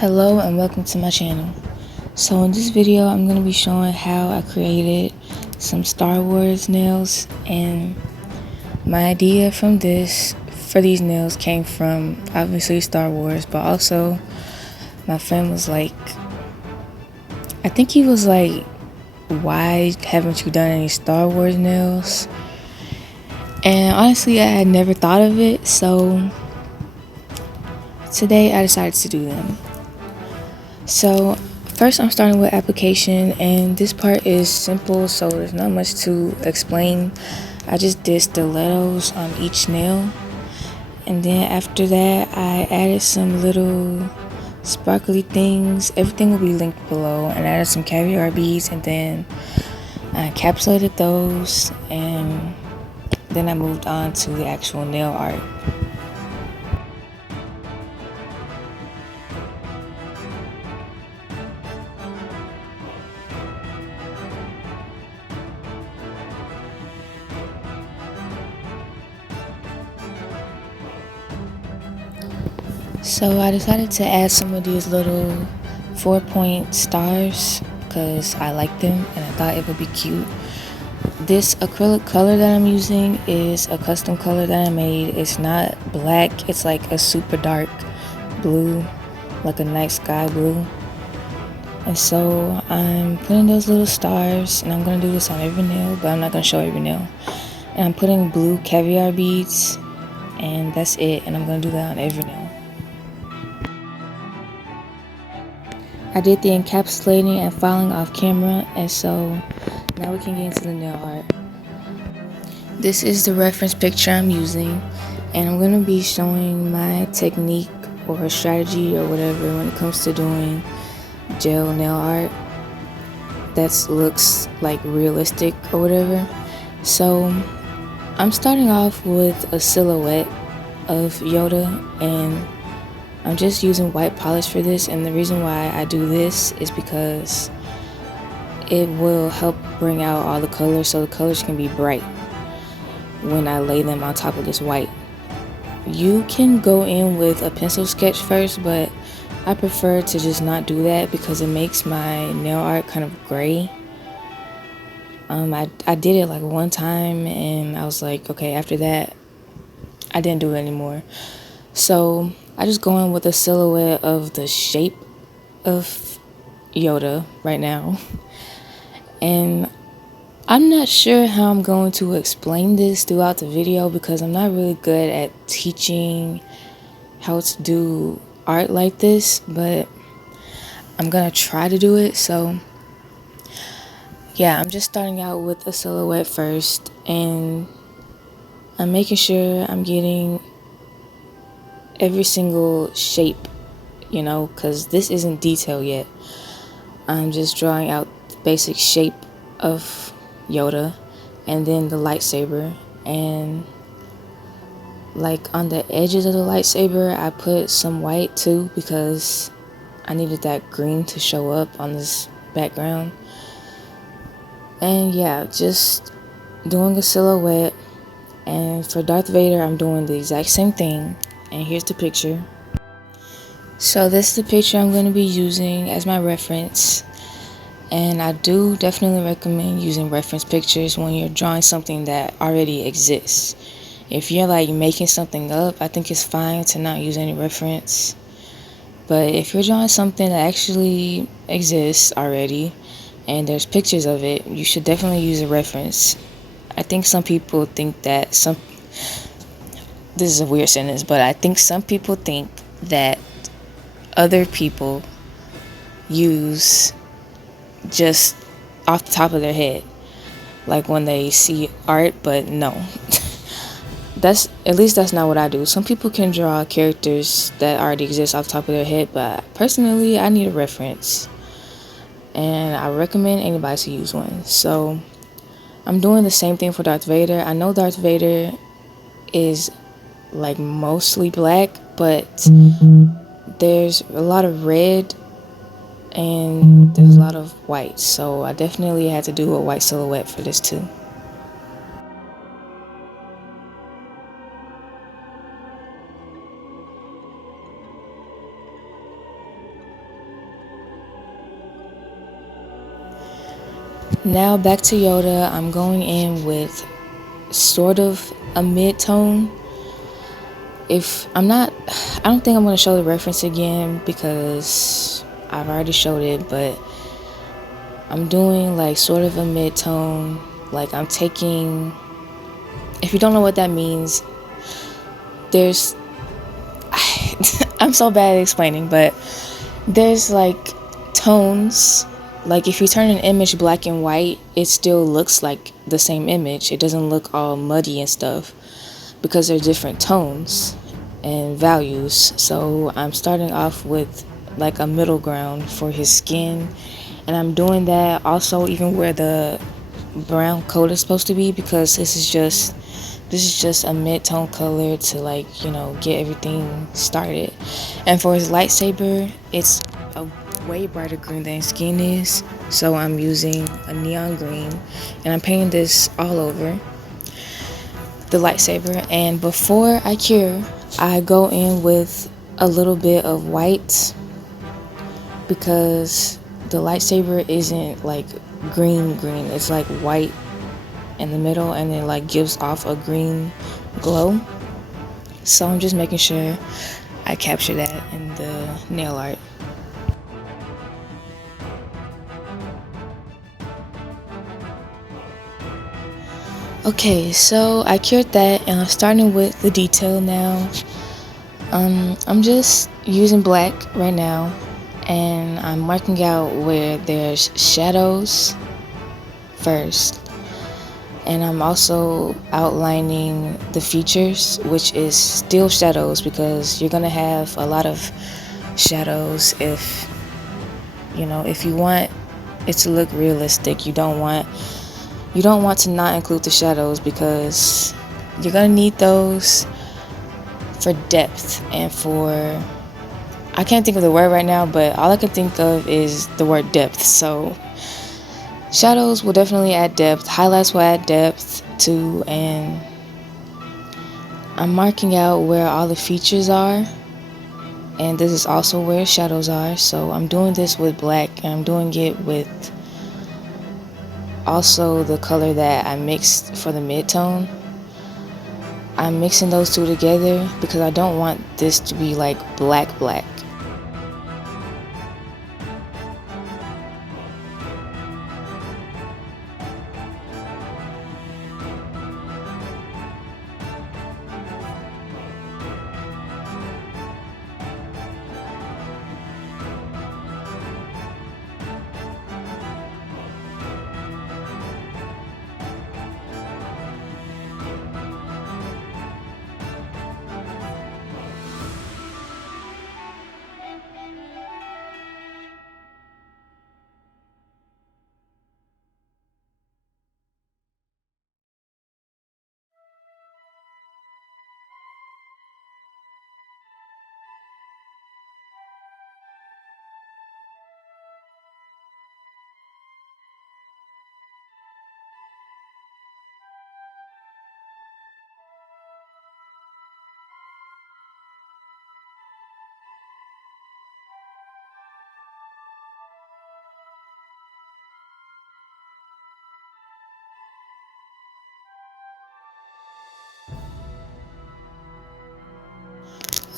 Hello and welcome to my channel. So in this video I'm going to be showing how I created some Star Wars nails, and my idea for these nails came from obviously Star Wars, but also my friend was like, I think he was like, why haven't you done any Star Wars nails? And honestly I had never thought of it, so today I decided to do them. So first I'm starting with application, and this part is simple, so there's not much to explain. I just did stilettos on each nail, and then after that I added some little sparkly things. Everything will be linked below, and I added some caviar beads, and then I encapsulated those, and then I moved on to the actual nail art. So I decided to add some of these little 4-point stars because I like them and I thought it would be cute. This acrylic color that I'm using is a custom color that I made. It's not black, it's like a super dark blue, like a night sky blue. And so I'm putting those little stars, and I'm going to do this on every nail, but I'm not going to show every nail. And I'm putting blue caviar beads, and that's it, and I'm going to do that on every nail. I did the encapsulating and filing off camera, and so now we can get into the nail art. This is the reference picture I'm using, and I'm going to be showing my technique or strategy or whatever when it comes to doing gel nail art that looks like realistic or whatever. So I'm starting off with a silhouette of Yoda, and I'm just using white polish for this, and the reason why I do this is because it will help bring out all the colors, so the colors can be bright when I lay them on top of this white. You can go in with a pencil sketch first, but I prefer to just not do that because it makes my nail art kind of gray. I did it like one time and I was like, okay, after that I didn't do it anymore. So I just go in with a silhouette of the shape of Yoda right now. And I'm not sure how I'm going to explain this throughout the video because I'm not really good at teaching how to do art like this, but I'm gonna try to do it. So yeah, I'm just starting out with a silhouette first, and I'm making sure I'm getting every single shape, because this isn't detailed yet. I'm just drawing out the basic shape of Yoda and then the lightsaber, and like on the edges of the lightsaber I put some white too because I needed that green to show up on this background. And yeah, just doing a silhouette. And for Darth Vader I'm doing the exact same thing, and here's the picture. So this is the picture I'm going to be using as my reference. And I do definitely recommend using reference pictures when you're drawing something that already exists. If you're like making something up, I think it's fine to not use any reference. But if you're drawing something that actually exists already and there's pictures of it, you should definitely use a reference. I think some people think that this is a weird sentence, but I think some people think that other people use just off the top of their head, like when they see art, but no. That's not what I do. Some people can draw characters that already exist off the top of their head, but personally I need a reference, and I recommend anybody to use one. So I'm doing the same thing for Darth Vader. I know Darth Vader is like mostly black, but there's a lot of red and there's a lot of white, so I definitely had to do a white silhouette for this too. Now back to Yoda. I'm going in with sort of a mid-tone. If I'm not, I don't think I'm going to show the reference again because I've already showed it, but I'm doing like sort of a mid-tone. Like I'm taking, if you don't know what that means, there's, I'm so bad at explaining, but there's like tones. Like if you turn an image black and white, it still looks like the same image. It doesn't look all muddy and stuff because they're different tones and values. So I'm starting off with like a middle ground for his skin, and I'm doing that also even where the brown coat is supposed to be, because this is just a mid-tone color to, like, get everything started. And for his lightsaber, it's a way brighter green than his skin is, so I'm using a neon green, and I'm painting this all over the lightsaber. And before I cure, I go in with a little bit of white, because the lightsaber isn't like green, it's like white in the middle, and it like gives off a green glow. So I'm just making sure I capture that in the nail art. Okay, so I cured that, and I'm starting with the detail now. I'm just using black right now, and I'm marking out where there's shadows first. And I'm also outlining the features, which is still shadows, because you're gonna have a lot of shadows if you want it to look realistic. You don't want to not include the shadows, because you're gonna need those for depth and for, I can't think of the word right now, but all I can think of is the word depth. So shadows will definitely add depth, highlights will add depth too, and I'm marking out where all the features are, and this is also where shadows are. So I'm doing this with black, and I'm doing it with also the color that I mixed for the mid-tone. I'm mixing those two together because I don't want this to be like black.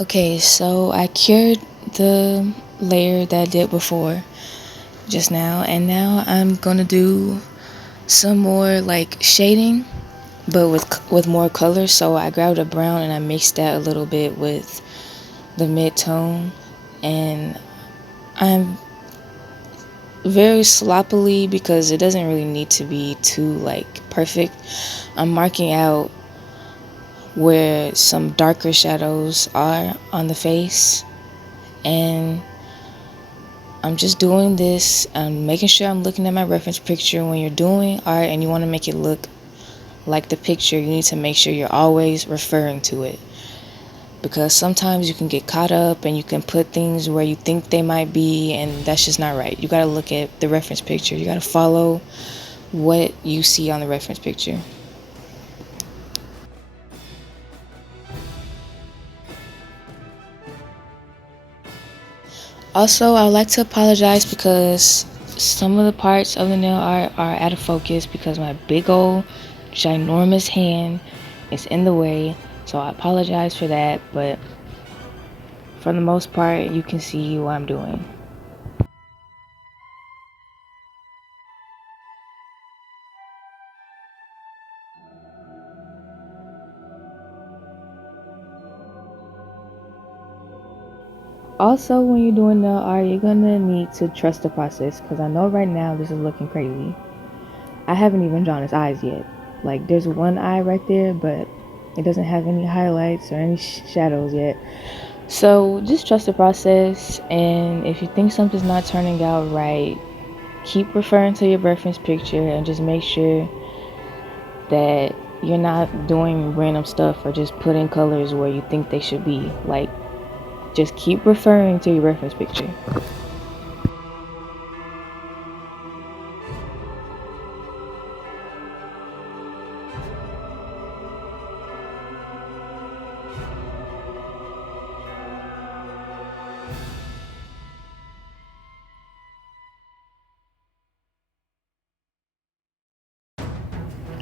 Okay, so I cured the layer that I did before just now, and now I'm gonna do some more like shading, but with more color. So I grabbed a brown and I mixed that a little bit with the mid-tone, and I'm very sloppily, because it doesn't really need to be too like perfect. I'm marking out where some darker shadows are on the face, and I'm just doing this. I'm making sure I'm looking at my reference picture. When you're doing art and you want to make it look like the picture, you need to make sure you're always referring to it, because sometimes you can get caught up and you can put things where you think they might be, and that's just not right. You got to look at the reference picture. You got to follow what you see on the reference picture. Also, I would like to apologize because some of the parts of the nail art are out of focus because my big old ginormous hand is in the way, so I apologize for that, but for the most part you can see what I'm doing. Also, when you're doing nail art, you're gonna need to trust the process, because I know right now this is looking crazy. I haven't even drawn his eyes yet. Like, there's one eye right there, but it doesn't have any highlights or any shadows yet. So just trust the process, and if you think something's not turning out right, keep referring to your reference picture and just make sure that you're not doing random stuff or just putting colors where you think they should be. Like, just keep referring to your reference picture.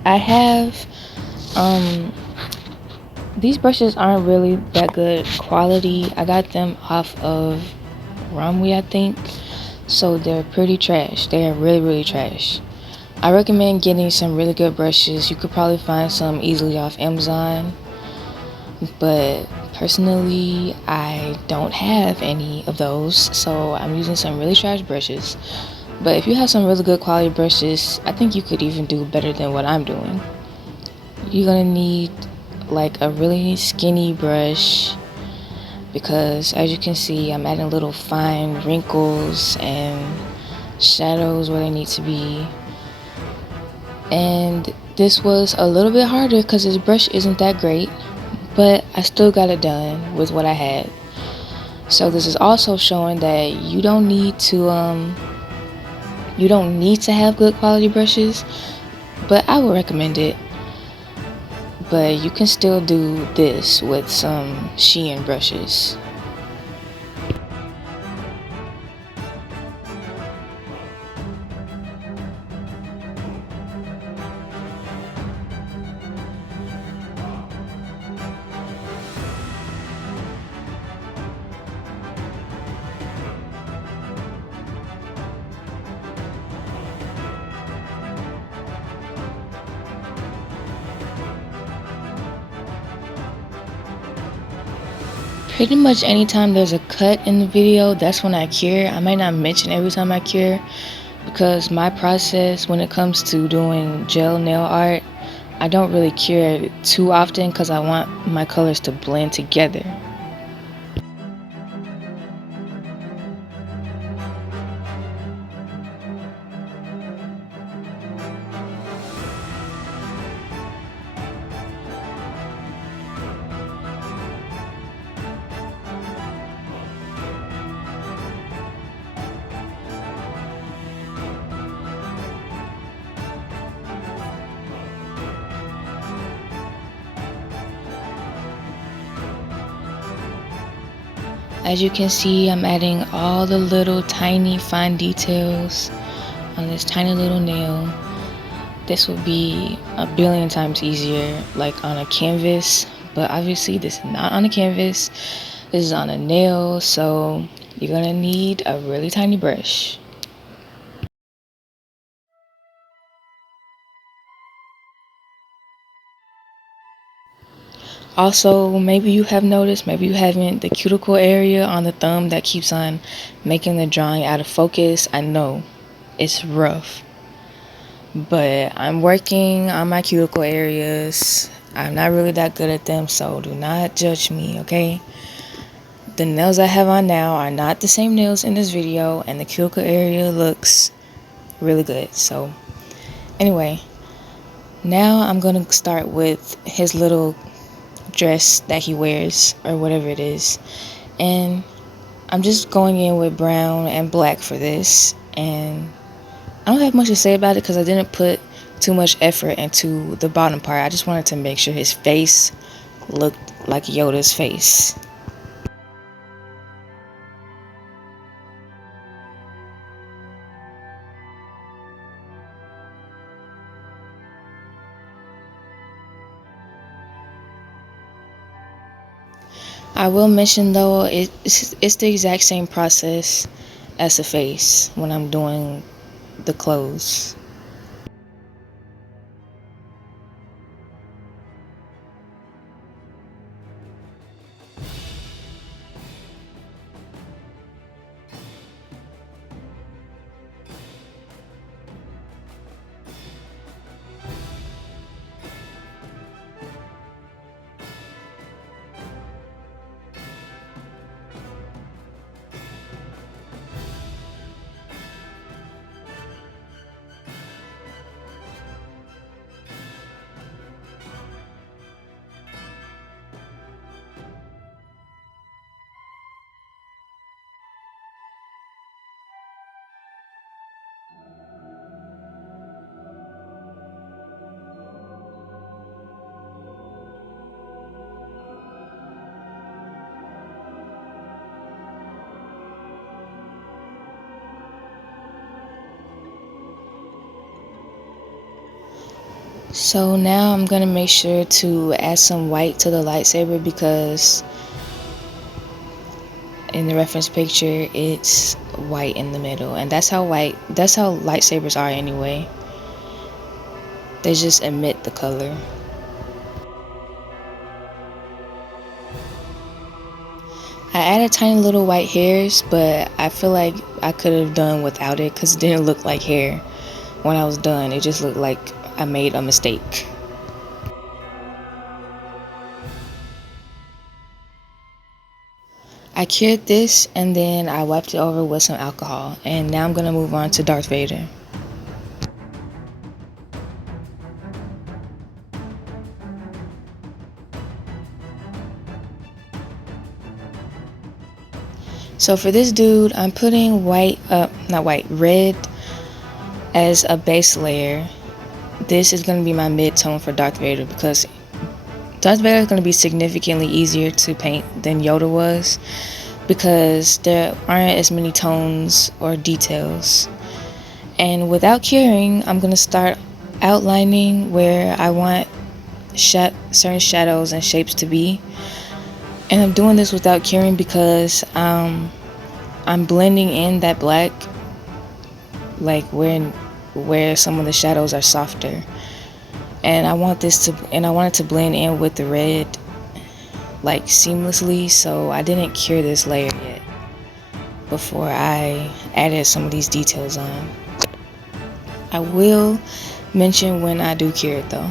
I have these brushes aren't really that good quality. I got them off of Ramwe, I think, so they're pretty trash. They are really trash. I recommend getting some really good brushes. You could probably find some easily off Amazon, but personally I don't have any of those, so I'm using some really trash brushes. But if you have some really good quality brushes, I think you could even do better than what I'm doing. You're gonna need like a really skinny brush, because as you can see I'm adding little fine wrinkles and shadows where they need to be. And this was a little bit harder because this brush isn't that great, but I still got it done with what I had. So this is also showing that you don't need to have good quality brushes, but I would recommend it. But you can still do this with some Shein brushes. Pretty much anytime there's a cut in the video, that's when I cure. I might not mention every time I cure, because my process when it comes to doing gel nail art, I don't really cure too often because I want my colors to blend together. As you can see, I'm adding all the little tiny fine details on this tiny little nail. This would be a billion times easier like on a canvas, but obviously this is not on a canvas. This is on a nail, so you're gonna need a really tiny brush. Also, maybe you have noticed, maybe you haven't, the cuticle area on the thumb that keeps on making the drawing out of focus. I know it's rough, but I'm working on my cuticle areas. I'm not really that good at them, so do not judge me, okay? The nails I have on now are not the same nails in this video, and the cuticle area looks really good. So anyway, now I'm gonna start with his little dress that he wears, or whatever it is, and I'm just going in with brown and black for this. And I don't have much to say about it because I didn't put too much effort into the bottom part. I just wanted to make sure his face looked like Yoda's face. I will mention though, it's the exact same process as a face when I'm doing the clothes. So now I'm gonna make sure to add some white to the lightsaber because in the reference picture it's white in the middle, and that's how lightsabers are anyway. They just emit the color. I added tiny little white hairs, but I feel like I could have done without it because it didn't look like hair when I was done. It just looked like I made a mistake. I cured this and then I wiped it over with some alcohol, and now I'm gonna move on to Darth Vader. So for this dude, I'm putting red as a base layer. This is gonna be my mid-tone for Darth Vader because Darth Vader is gonna be significantly easier to paint than Yoda was because there aren't as many tones or details. And without curing, I'm gonna start outlining where I want certain shadows and shapes to be. And I'm doing this without curing because I'm blending in that black, like where some of the shadows are softer. And I want it to blend in with the red like seamlessly, so I didn't cure this layer yet before I added some of these details on. I will mention when I do cure it though.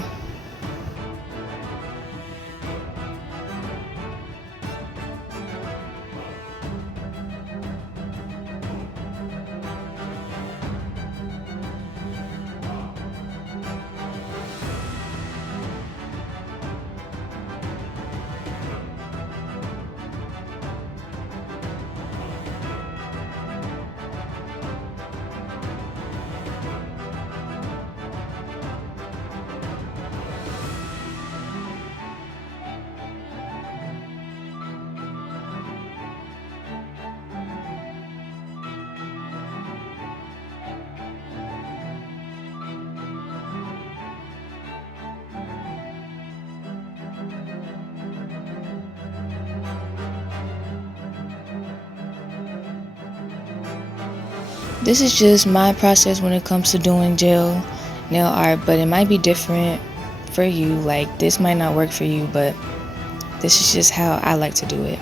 This is just my process when it comes to doing gel nail art, but it might be different for you. Like this might not work for you, but this is just how I like to do it.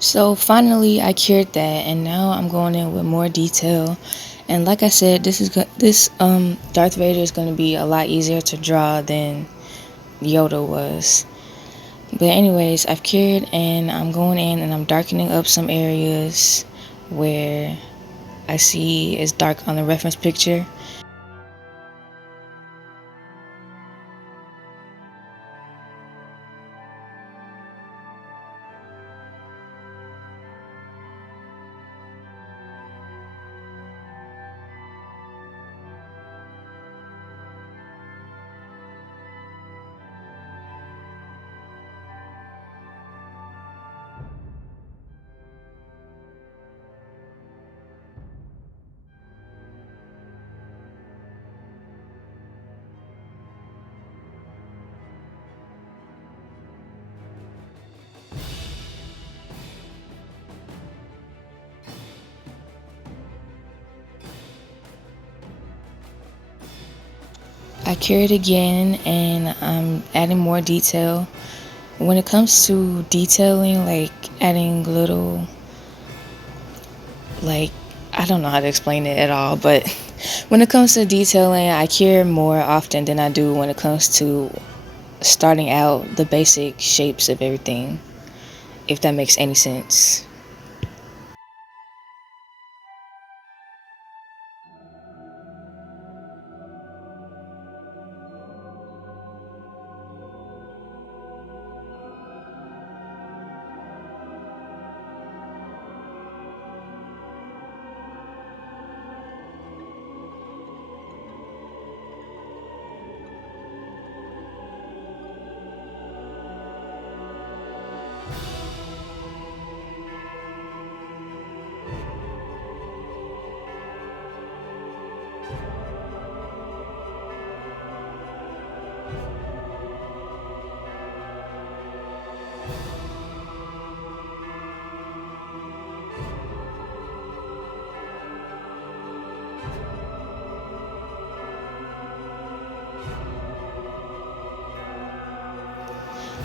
So finally I cured that, and now I'm going in with more detail. And like I said, this Darth Vader is going to be a lot easier to draw than Yoda was. But anyways, I've cured and I'm going in and I'm darkening up some areas where I see it's dark on the reference picture. I cured again and I'm adding more detail. When it comes to detailing, like adding little, like, I don't know how to explain it at all, but when it comes to detailing, I cure more often than I do when it comes to starting out the basic shapes of everything, if that makes any sense.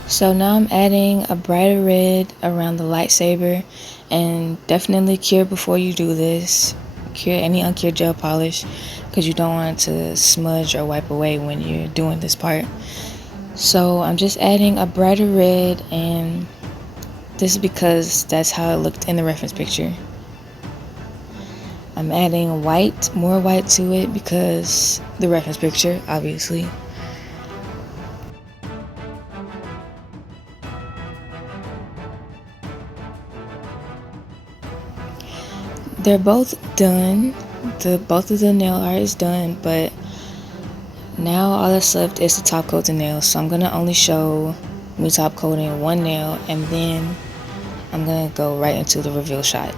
So now I'm adding a brighter red around the lightsaber, and definitely cure before you do this. Cure any uncured gel polish because you don't want it to smudge or wipe away when you're doing this part. So I'm just adding a brighter red, and this is because that's how it looked in the reference picture. I'm adding white, more white to it because the reference picture, obviously. They're both done. Both of the nail art is done, but now all that's left is to top coat the nails. So I'm gonna only show me top coating one nail, and then I'm gonna go right into the reveal shot.